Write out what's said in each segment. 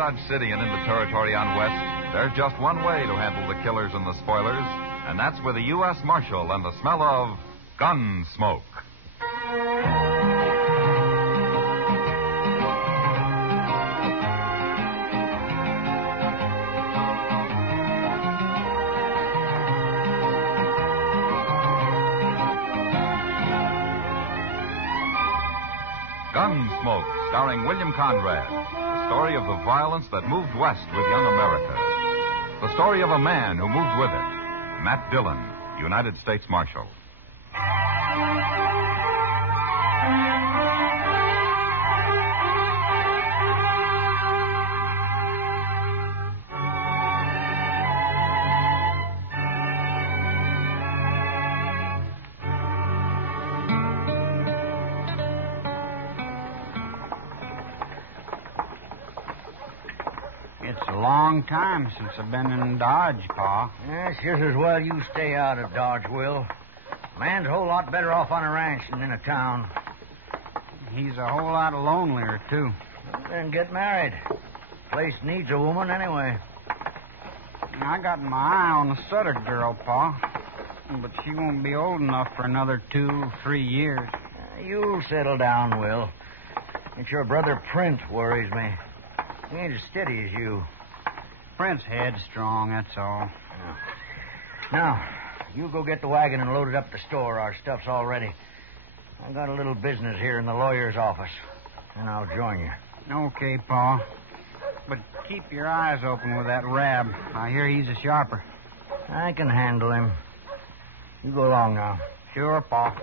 Dodge City and into territory on West, there's just one way to handle the killers and the spoilers, and that's with a U.S. Marshal and the smell of gun smoke. Gunsmoke, starring William Conrad. The story of the violence that moved west with young America. The story of a man who moved with it. Matt Dillon, United States Marshal. It's a long time since I've been in Dodge, Pa. It's just as well you stay out of Dodge, Will. Man's a whole lot better off on a ranch than in a town. He's a whole lot lonelier, too. Then get married. Place needs a woman anyway. I got my eye on the Sutter girl, Pa. But she won't be old enough for another 2-3 years. You'll settle down, Will. It's your brother Print worries me. He ain't as steady as you. Print's headstrong, that's all. Yeah. Now, you go get the wagon and load it up at the store. Our stuff's all ready. I got a little business here in the lawyer's office, and I'll join you. Okay, Pa. But keep your eyes open with that Rab. I hear he's a sharper. I can handle him. You go along now. Sure, Pa.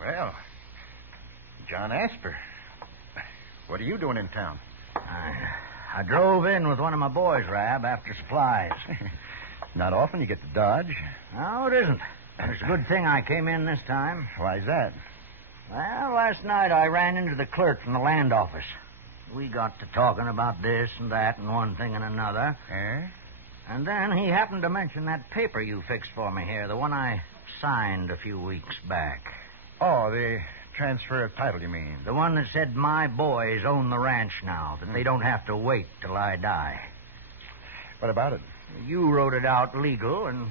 Well, John Asper, what are you doing in town? I drove in with one of my boys, Rab, after supplies. Not often you get to Dodge. No, it isn't. It's a good thing I came in this time. Why's that? Well, last night I ran into the clerk from the land office. We got to talking about this and that and one thing and another. Eh? And then he happened to mention that paper you fixed for me here, the one I signed a few weeks back. Oh, the transfer of title, you mean? The one that said my boys own the ranch now, that they don't have to wait till I die. What about it? You wrote it out legal, and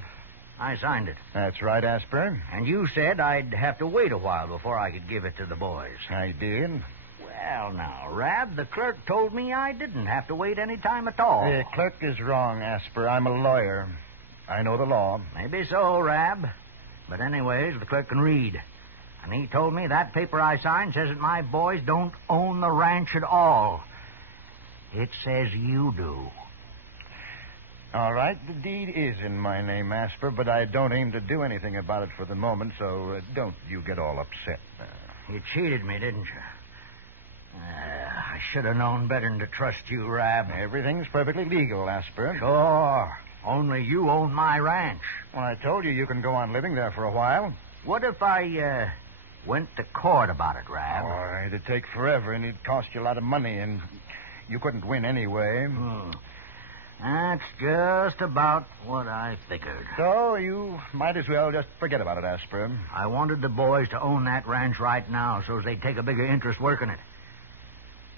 I signed it. That's right, Asper. And you said I'd have to wait a while before I could give it to the boys. I did. Well, now, Rab, the clerk told me I didn't have to wait any time at all. The clerk is wrong, Asper. I'm a lawyer. I know the law. Maybe so, Rab. But anyways, the clerk can read. And he told me that paper I signed says that my boys don't own the ranch at all. It says you do. All right, the deed is in my name, Asper, but I don't aim to do anything about it for the moment, so don't you get all upset. You cheated me, didn't you? I should have known better than to trust you, Rab. Everything's perfectly legal, Asper. Sure. Only you own my ranch. Well, I told you can go on living there for a while. What if I, went to court about it, Rab? Oh, it'd take forever, and it'd cost you a lot of money, and you couldn't win anyway. That's just about what I figured. So you might as well just forget about it, Asper. I wanted the boys to own that ranch right now so they'd take a bigger interest working it.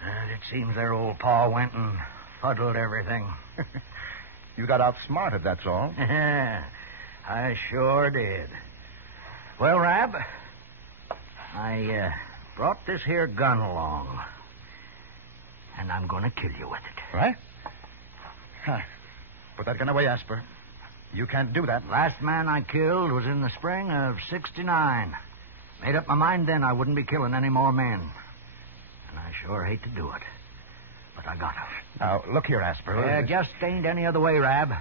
And it seems their old pa went and fuddled everything. You got outsmarted, that's all. I sure did. Well, Rab, I brought this here gun along. And I'm going to kill you with it. Right? Huh. Put that gun away, Asper. You can't do that. Last man I killed was in the spring of '69. Made up my mind then I wouldn't be killing any more men. And I sure hate to do it. But I got to. Now, look here, Asper. Just ain't any other way, Rab.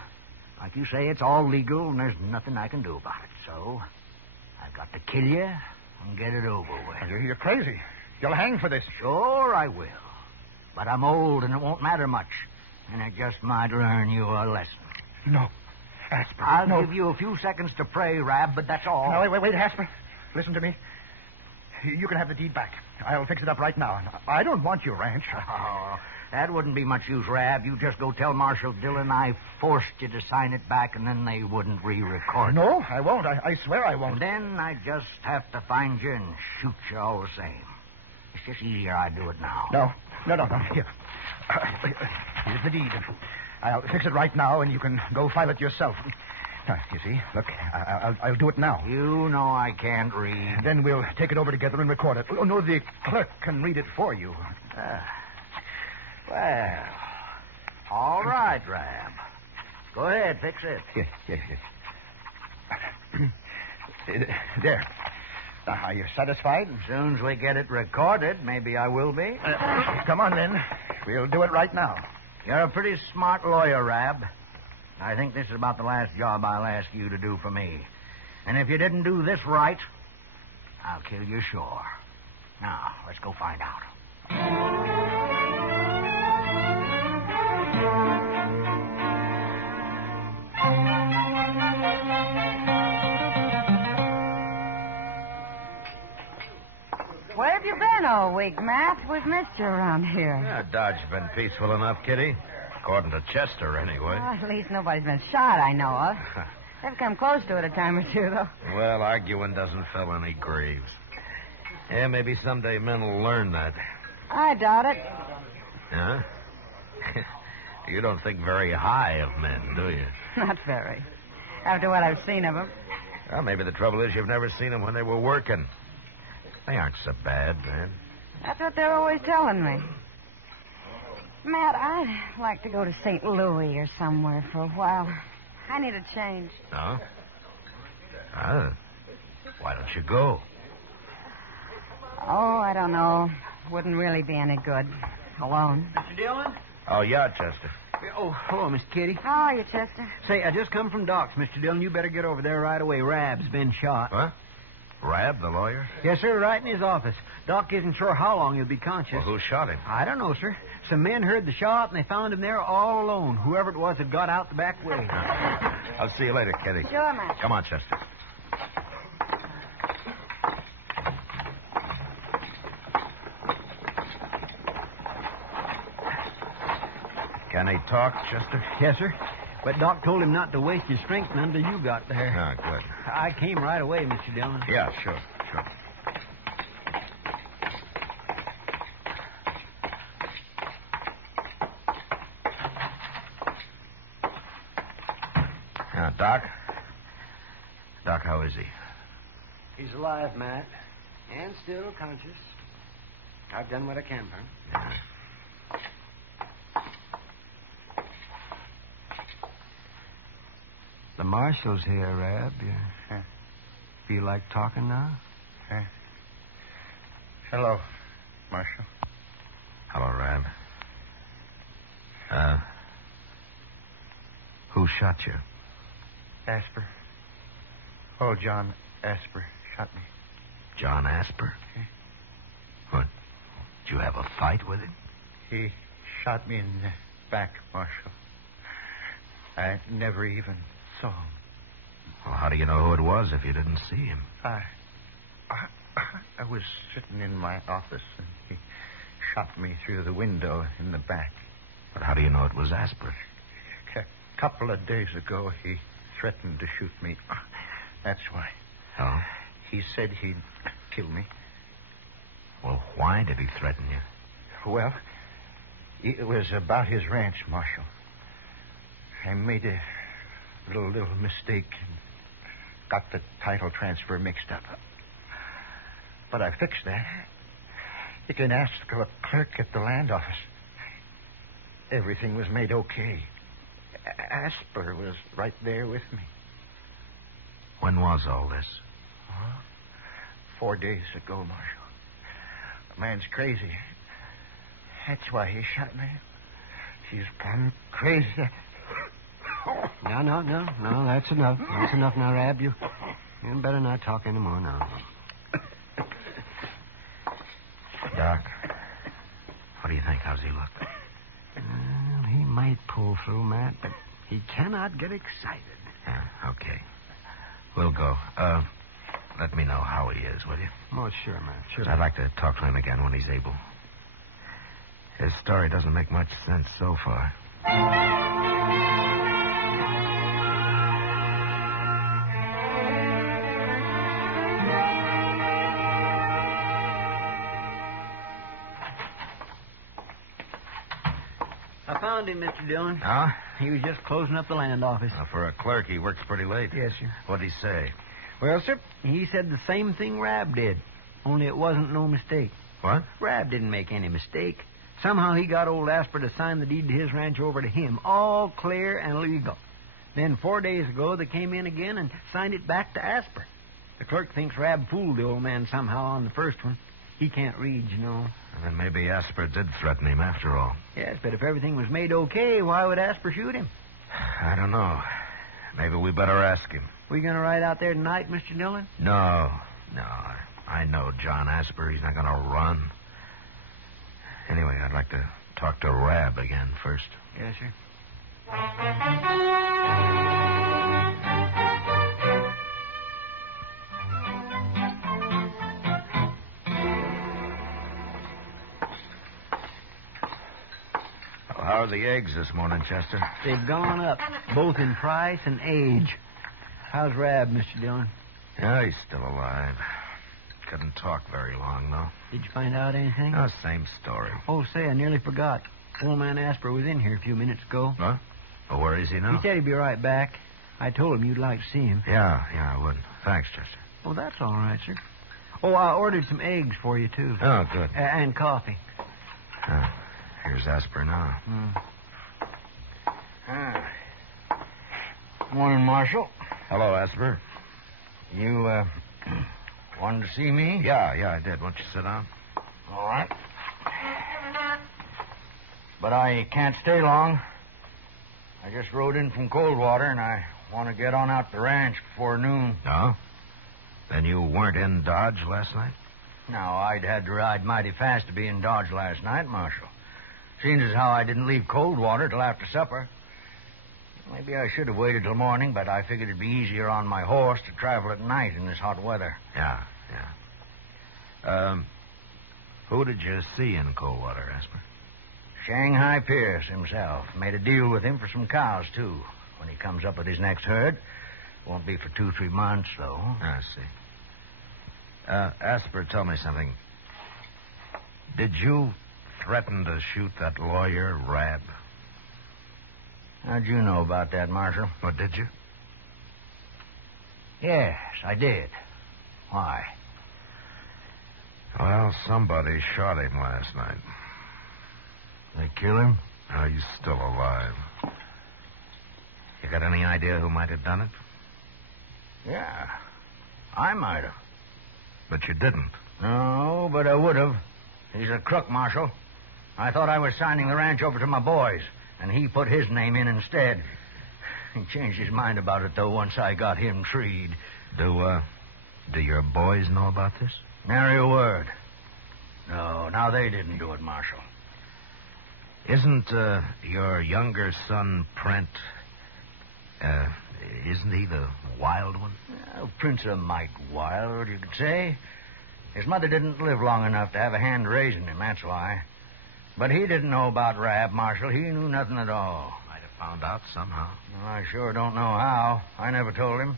Like you say, it's all legal, and there's nothing I can do about it. So, I've got to kill you and get it over with. You're crazy. You'll hang for this. Sure I will. But I'm old, and it won't matter much. And it just might learn you a lesson. No. Asper, I'll give you a few seconds to pray, Rab, but that's all. No, wait, Asper. Listen to me. You can have the deed back. I'll fix it up right now. I don't want your ranch. Oh, That wouldn't be much use, Rab. You just go tell Marshal Dillon I forced you to sign it back, and then they wouldn't re-record it. No, I won't. I swear I won't. Then I just have to find you and shoot you all the same. It's just easier I do it now. No. Here. Here's the deed. I'll fix it right now, and you can go file it yourself. You see, look, I'll do it now. You know I can't read. Then we'll take it over together and record it. Oh, no, the clerk can read it for you. Well, all right, Rab. Go ahead, fix it. Yes. There. Are you satisfied? As soon as we get it recorded, maybe I will be. Come on, then. We'll do it right now. You're a pretty smart lawyer, Rab. I think this is about the last job I'll ask you to do for me. And if you didn't do this right, I'll kill you sure. Now, let's go find out. Where have you been all week, Matt? We've missed you around here. Yeah, Dodge's been peaceful enough, Kitty. According to Chester, anyway. Well, at least nobody's been shot, I know of. They've come close to it a time or two, though. Well, arguing doesn't fill any graves. Yeah, maybe someday men will learn that. I doubt it. Huh? You don't think very high of men, do you? Not very. After what I've seen of them. Well, maybe the trouble is you've never seen them when they were working. They aren't so bad, man. That's what they're always telling me. Matt, I'd like to go to St. Louis or somewhere for a while. I need a change. No? Why don't you go? Oh, I don't know. Wouldn't really be any good. Alone. Mr. Dillon? Oh, yeah, Chester. Oh, hello, Miss Kitty. How are you, Chester? Say, I just come from Doc's, Mr. Dillon. You better get over there right away. Rab's been shot. What? Rab, the lawyer? Yes, sir, right in his office. Doc isn't sure how long he'll be conscious. Well, who shot him? I don't know, sir. Some men heard the shot, and they found him there all alone. Whoever it was had got out the back way. I'll see you later, Kitty. Sure, Matt. Come on, Chester. Can he talk, Chester? Yes, sir. But Doc told him not to waste his strength until you got there. Ah, good. I came right away, Mr. Dillon. Yeah, sure. Now, Doc, how is he? He's alive, Matt, and still conscious. I've done what I can for him. Yeah. The marshal's here, Rab. You feel like talking now? Hello, Marshal. Hello, Rab. Who shot you? Asper. Oh, John Asper shot me. John Asper? What? Did you have a fight with him? He shot me in the back, Marshal. I never even saw him. Well, how do you know who it was if you didn't see him? I was sitting in my office, and he shot me through the window in the back. But how do you know it was Asper? A couple of days ago, he threatened to shoot me. That's why. Oh? He said he'd kill me. Well, why did he threaten you? Well, it was about his ranch, Marshal. I made a little mistake and got the title transfer mixed up. But I fixed that. You can ask the clerk at the land office. Everything was made okay. Asper was right there with me. When was all this? 4 days ago, Marshal. The man's crazy. That's why he shot me. He's gone crazy. No, that's enough. That's enough now, Rab. You better not talk anymore now. Doc, what do you think? How's he look? He might pull through, Matt, but he cannot get excited. Yeah, okay. We'll go. Let me know how he is, will you? Oh, sure, Matt. Sure. I'd like to talk to him again when he's able. His story doesn't make much sense so far. I found him, Mr. Dillon. Huh? He was just closing up the land office. For a clerk, he works pretty late. Yes, sir. What'd he say? Well, sir, he said the same thing Rab did, only it wasn't no mistake. What? Rab didn't make any mistake. Somehow he got old Asper to sign the deed to his ranch over to him, all clear and legal. Then 4 days ago, they came in again and signed it back to Asper. The clerk thinks Rab fooled the old man somehow on the first one. He can't read, you know. And then maybe Asper did threaten him after all. Yes, but if everything was made okay, why would Asper shoot him? I don't know. Maybe we better ask him. We going to ride out there tonight, Mr. Dillon? No. I know John Asper. He's not going to run. Anyway, I'd like to talk to Rab again first. Yes, sir. How are the eggs this morning, Chester? They've gone up, both in price and age. How's Rab, Mr. Dillon? Yeah, he's still alive. Couldn't talk very long, though. Did you find out anything? No, same story. Oh, say, I nearly forgot. Old man Asper was in here a few minutes ago. Huh? Well, where is he now? He said he'd be right back. I told him you'd like to see him. Yeah, I would. Thanks, Chester. Oh, that's all right, sir. Oh, I ordered some eggs for you, too. Oh, good. And coffee. Here's Asper now. Morning, Marshal. Hello, Asper. You, wanted to see me? Yeah, I did. Won't you sit down? All right. But I can't stay long. I just rode in from Coldwater, and I want to get on out to the ranch before noon. No? Then you weren't in Dodge last night? No, I'd had to ride mighty fast to be in Dodge last night, Marshal. Seems as how I didn't leave Coldwater till after supper. Maybe I should have waited till morning, but I figured it'd be easier on my horse to travel at night in this hot weather. Yeah. Who did you see in Coldwater, Asper? Shanghai Pierce himself. Made a deal with him for some cows, too. When he comes up with his next herd. Won't be for 2-3 months, though. I see. Asper, tell me something. Did you threaten to shoot that lawyer, Rab? How'd you know about that, Marshal? What, did you? Yes, I did. Why? Well, somebody shot him last night. They kill him? Oh, he's still alive. You got any idea who might have done it? Yeah. I might have. But you didn't. No, but I would have. He's a crook, Marshal. I thought I was signing the ranch over to my boys, and he put his name in instead. He changed his mind about it, though, once I got him treed. Do your boys know about this? Nary a word. No, now they didn't do it, Marshal. Isn't your younger son, Prent, isn't he the wild one? Well, Prince of Mike Wild, you could say. His mother didn't live long enough to have a hand raising him, that's why. But he didn't know about Rab, Marshal. He knew nothing at all. Might have found out somehow. Well, I sure don't know how. I never told him.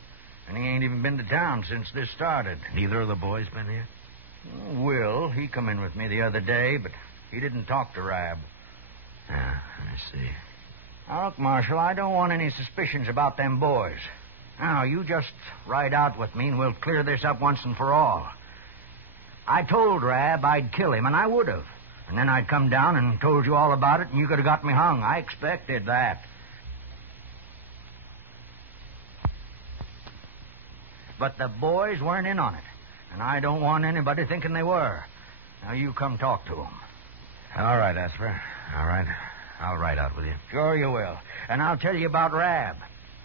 And he ain't even been to town since this started. Neither of the boys been here? Will, he come in with me the other day, but he didn't talk to Rab. Yeah, I see. Now, look, Marshal, I don't want any suspicions about them boys. Now, you just ride out with me and we'll clear this up once and for all. I told Rab I'd kill him, and I would have. And then I'd come down and told you all about it, and you could have got me hung. I expected that. But the boys weren't in on it, and I don't want anybody thinking they were. Now, you come talk to them. All right, Asper. All right. I'll ride out with you. Sure you will. And I'll tell you about Rab.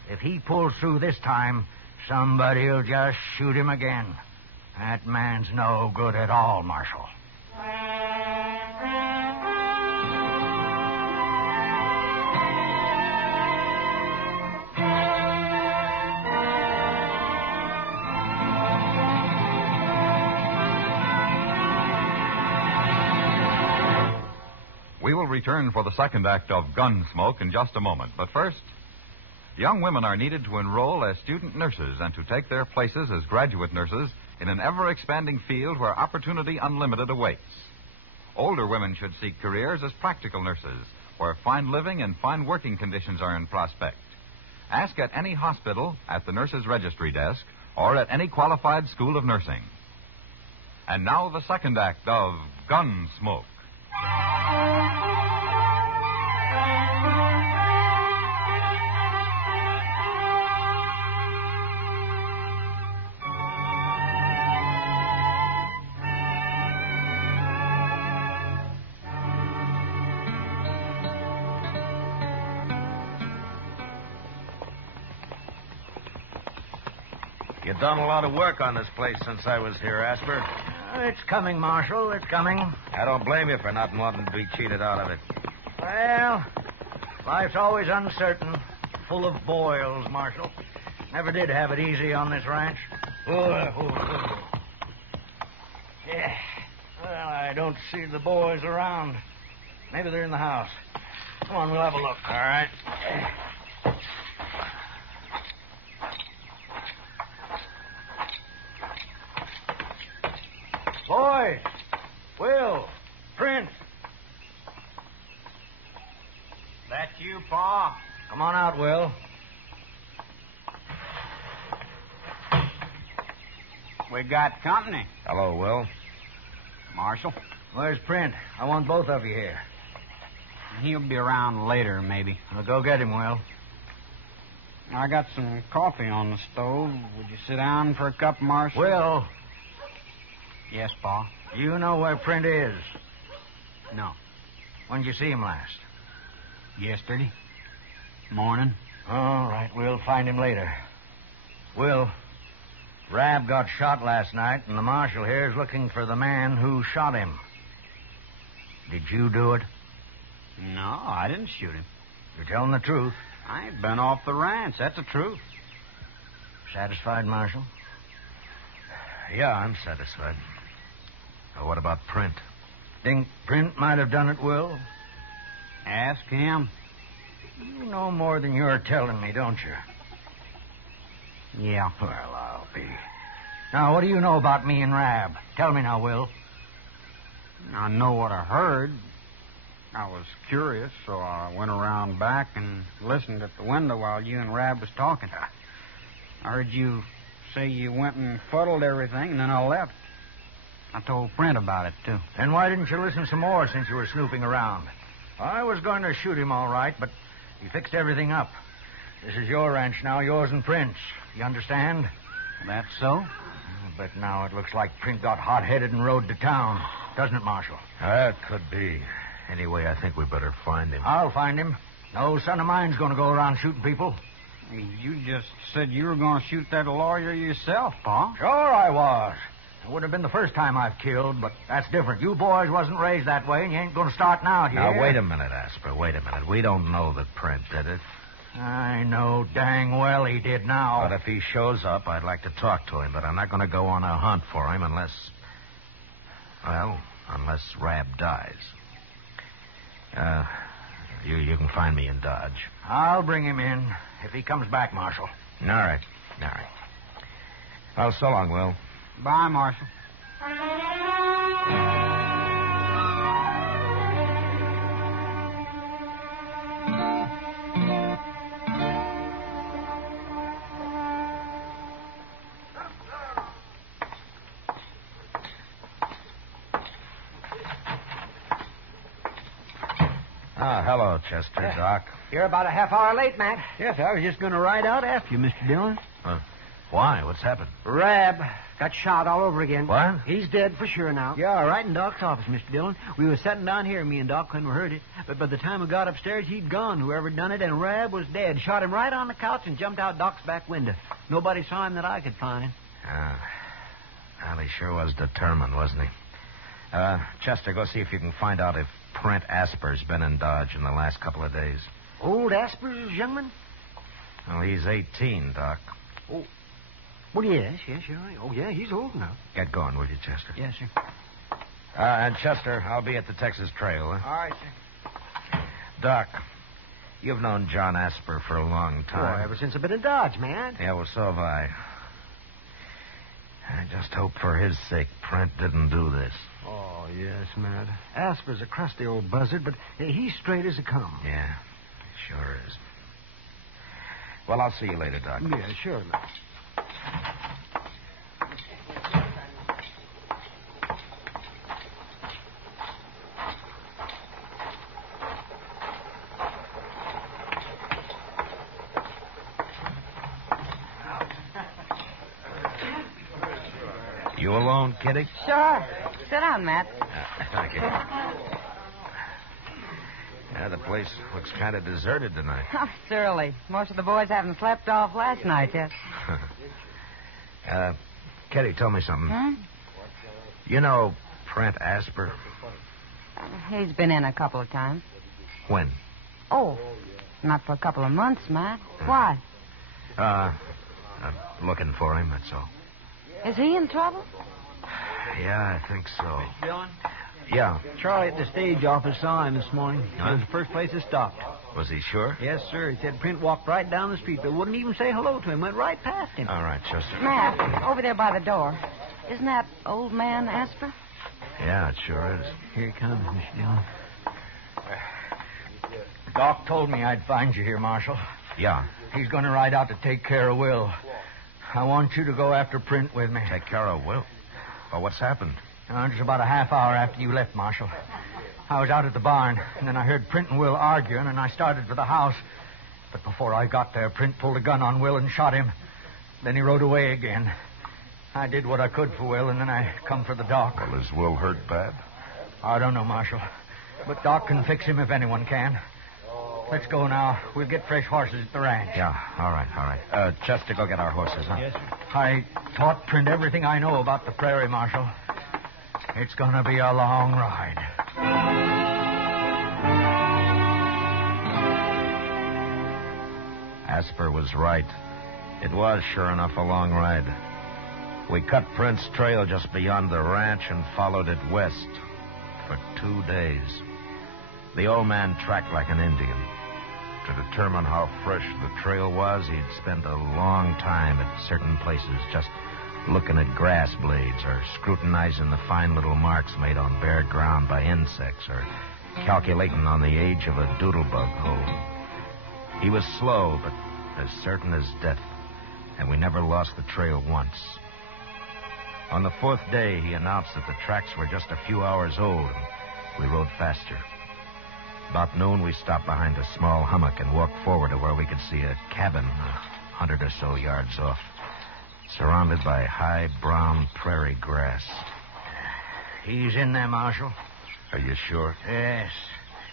If he pulls through this time, somebody'll just shoot him again. That man's no good at all, Marshal. We will return for the second act of Gunsmoke in just a moment. But first, young women are needed to enroll as student nurses and to take their places as graduate nurses in an ever-expanding field where opportunity unlimited awaits. Older women should seek careers as practical nurses, where fine living and fine working conditions are in prospect. Ask at any hospital, at the nurse's registry desk, or at any qualified school of nursing. And now the second act of Gunsmoke. You've done a lot of work on this place since I was here, Asper. It's coming, Marshal. It's coming. I don't blame you for not wanting to be cheated out of it. Well, life's always uncertain, full of boils, Marshal. Never did have it easy on this ranch. Yeah. Well, I don't see the boys around. Maybe they're in the house. Come on, we'll have a look. All right. Boys! Will! Prince! That you, Pa? Come on out, Will. We got company. Hello, Will. Marshal, Where's Print? I want both of you here. he'll be around later, maybe. Well, go get him, Will. I got some coffee on the stove. Would you sit down for a cup, Marshal? Will, Yes, Pa. you know where Print is. No. When did you see him last? Yesterday. Morning. All right, we'll find him later. Will, Rab got shot last night, and the marshal here is looking for the man who shot him. Did you do it? No, I didn't shoot him. You're telling the truth. I ain't been off the ranch. That's the truth. Satisfied, Marshal? Yeah, I'm satisfied. What about Print? Think Print might have done it, Will? Ask him. You know more than you're telling me, don't you? Yeah. Well, I'll be. Now, what do you know about me and Rab? Tell me now, Will. I know what I heard. I was curious, so I went around back and listened at the window while you and Rab was talking. I heard you say you went and fuddled everything, and then I left. I told Brent about it, too. Then why didn't you listen some more since you were snooping around? I was going to shoot him all right, but he fixed everything up. This is your ranch now, yours and Print's. You understand? That's so? But now it looks like Print got hot-headed and rode to town. Doesn't it, Marshal? That could be. Anyway, I think we better find him. I'll find him. No son of mine's going to go around shooting people. You just said you were going to shoot that lawyer yourself, Pa. Sure I was. It would have been the first time I've killed, but that's different. You boys wasn't raised that way, and you ain't going to start now, do you? Now, wait a minute, Asper. Wait a minute. We don't know that Print did it. I know dang well he did now. But if he shows up, I'd like to talk to him, but I'm not going to go on a hunt for him unless Rab dies. You can find me in Dodge. I'll bring him in if he comes back, Marshal. All right. Well, so long, Will. Bye, Marshal. Hello, Chester, Doc. You're about a half hour late, Matt. Yes, I was just going to ride out after you, Mr. Dillon. Why? What's happened? Rab got shot all over again. What? He's dead for sure now. Yeah, right in Doc's office, Mr. Dillon. We was sitting down here, me and Doc, when we heard it. But by the time we got upstairs, he'd gone, whoever done it, and Rab was dead. Shot him right on the couch and jumped out Doc's back window. Nobody saw him that I could find. Well, he sure was determined, wasn't he? Chester, go see if you can find out if Print Asper's been in Dodge in the last couple of days. Old Asper's youngman? Well, he's 18, Doc. Oh. Well, yes, you're right. Oh, yeah, he's old now. Get going, will you, Chester? Yes, sir. And Chester, I'll be at the Texas Trail. Huh? All right, sir. Doc, you've known John Asper for a long time. Oh, ever since I've been in Dodge, man. Yeah, well, so have I. I just hope for his sake Prent didn't do this. Oh, yes, Matt. Asper's a crusty old buzzard, but he's straight as a come. Yeah, sure is. Well, I'll see you later, Doc. Yeah, sure, Matt. You alone, Kitty? Sure. Sit down, Matt. Thank you. Yeah, the place looks kind of deserted tonight. Oh, surely. Most of the boys haven't slept off last night yet. Kitty, tell me something. Hmm? You know Prent Asper? He's been in a couple of times. When? Oh, not for a couple of months, Matt. Why? I'm looking for him, that's all. Is he in trouble? Yeah, I think so. Dillon? Yeah. Charlie at the stage office saw him this morning. Huh? It was the first place he stopped. Was he sure? Yes, sir. He said Print walked right down the street, but wouldn't even say hello to him. Went right past him. All right, Chester. Matt, over there by the door. Isn't that old man Asper? Yeah, it sure is. Here he comes, Mr. Dillon. Doc told me I'd find you here, Marshal. Yeah. He's going to ride out to take care of Will. I want you to go after Print with me. Take care of Will. Well, what's happened? Just about a half hour after you left, Marshal. I was out at the barn, and then I heard Print and Will arguing, and I started for the house. But before I got there, Print pulled a gun on Will and shot him. Then he rode away again. I did what I could for Will, and then I come for the Doc. Well, is Will hurt bad? I don't know, Marshal. But Doc can fix him if anyone can. Let's go now. We'll get fresh horses at the ranch. Yeah, all right. Chester, go get our horses, huh? Yes, sir. I taught Print everything I know about the prairie, Marshal. It's going to be a long ride. Asper was right. It was, sure enough, a long ride. We cut Print's trail just beyond the ranch and followed it west for 2 days. The old man tracked like an Indian. To determine how fresh the trail was, he'd spent a long time at certain places just looking at grass blades or scrutinizing the fine little marks made on bare ground by insects or calculating on the age of a doodlebug hole. He was slow, but as certain as death, and we never lost the trail once. On the 4th day, he announced that the tracks were just a few hours old, and we rode faster. About noon, we stopped behind a small hummock and walked forward to where we could see a cabin 100 or so yards off, surrounded by high brown prairie grass. He's in there, Marshal. Are you sure? Yes.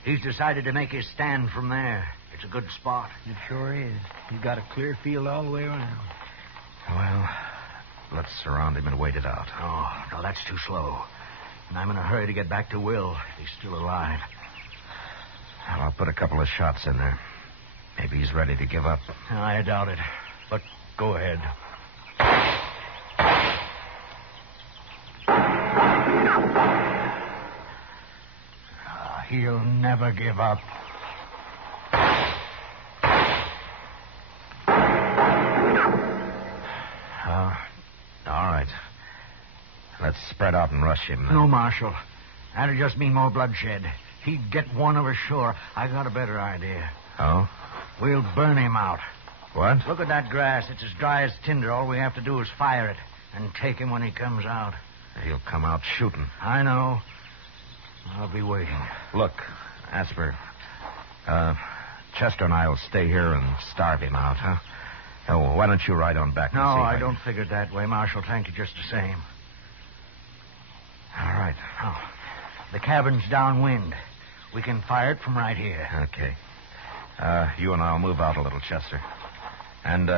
He's decided to make his stand from there. It's a good spot. It sure is. He's got a clear field all the way around. Well, let's surround him and wait it out. Oh, no, that's too slow. And I'm in a hurry to get back to Will. He's still alive. Well, I'll put a couple of shots in there. Maybe he's ready to give up. I doubt it. But go ahead. He'll never give up. All right. Let's spread out and rush him. No, Marshal. That'll just mean more bloodshed. He'd get one of us sure. I got a better idea. Oh? We'll burn him out. What? Look at that grass. It's as dry as tinder. All we have to do is fire it and take him when he comes out. He'll come out shooting. I know. I'll be waiting. Look, Asper, Chester and I will stay here and starve him out, huh? Oh, why don't you ride on back? No, and see if I don't figure it that way, Marshal. Thank you just the same. All right. Oh, the cabin's downwind. We can fire it from right here. Okay. You and I'll move out a little, Chester. And,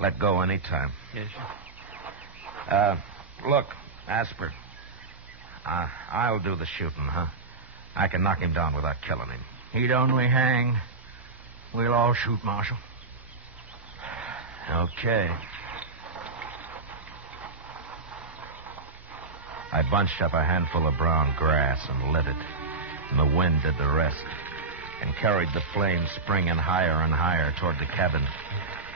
let go any time. Yes, sir. Look, Asper. I'll do the shooting, huh? I can knock him down without killing him. He'd only hang. We'll all shoot, Marshal. Okay. I bunched up a handful of brown grass and lit it, and the wind did the rest. and carried the flame springing higher and higher toward the cabin.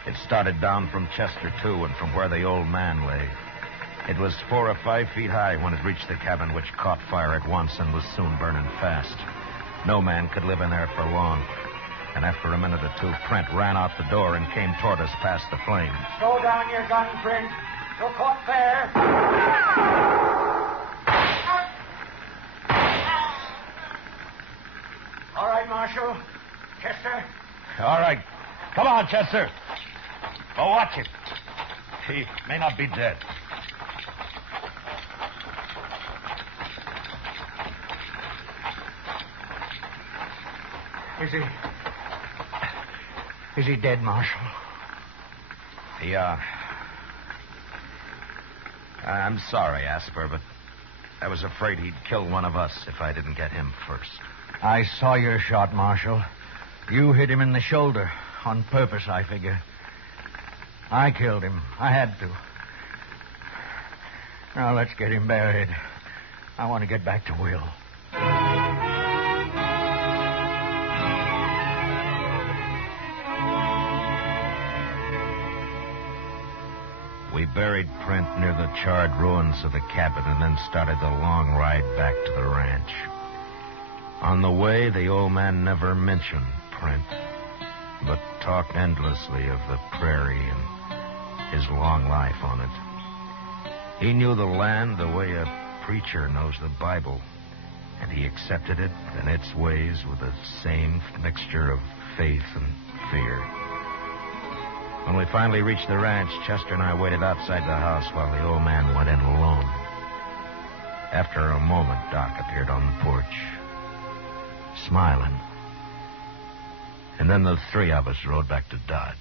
It started down from Chester, too, and from where the old man lay. It was 4 or 5 feet high when it reached the cabin, which caught fire at once and was soon burning fast. No man could live in there for long. And after a minute or two, Prent ran out the door and came toward us past the flames. Slow down your gun, Prent. You're caught fair. All right, Marshal. Chester. All right. Come on, Chester. Oh, watch it. He may not be dead. Is he dead, Marshal? Yeah. I'm sorry, Asper, but I was afraid he'd kill one of us if I didn't get him first. I saw your shot, Marshal. You hit him in the shoulder. On purpose, I figure. I killed him. I had to. Now, let's get him buried. I want to get back to Will. We buried Prent near the charred ruins of the cabin and then started the long ride back to the ranch. On the way, the old man never mentioned Prent, but talked endlessly of the prairie and his long life on it. He knew the land the way a preacher knows the Bible, and he accepted it and its ways with the same mixture of faith and fear. When we finally reached the ranch, Chester and I waited outside the house while the old man went in alone. After a moment, Doc appeared on the porch, smiling. And then the 3 of us rode back to Dodge.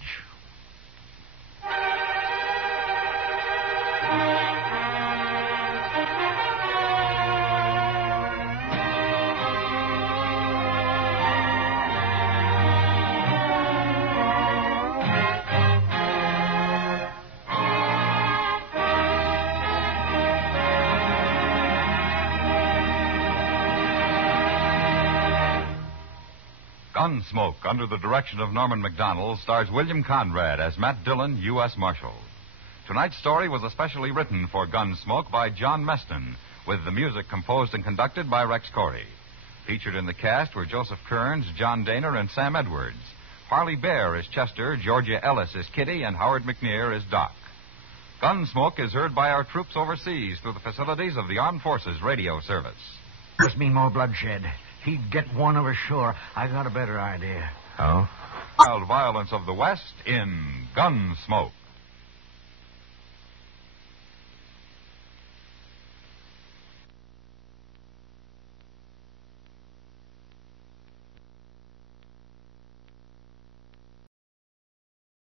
Gunsmoke, under the direction of Norman Macdonald, stars William Conrad as Matt Dillon, U.S. Marshal. Tonight's story was especially written for Gunsmoke by John Meston, with the music composed and conducted by Rex Corey. Featured in the cast were Joseph Kearns, John Daner, and Sam Edwards. Harley Bear is Chester, Georgia Ellis is Kitty, and Howard McNear is Doc. Gunsmoke is heard by our troops overseas through the facilities of the Armed Forces Radio Service. Must mean more bloodshed. He'd get one of us sure. I got a better idea. Oh? Wild violence of the West in Gunsmoke.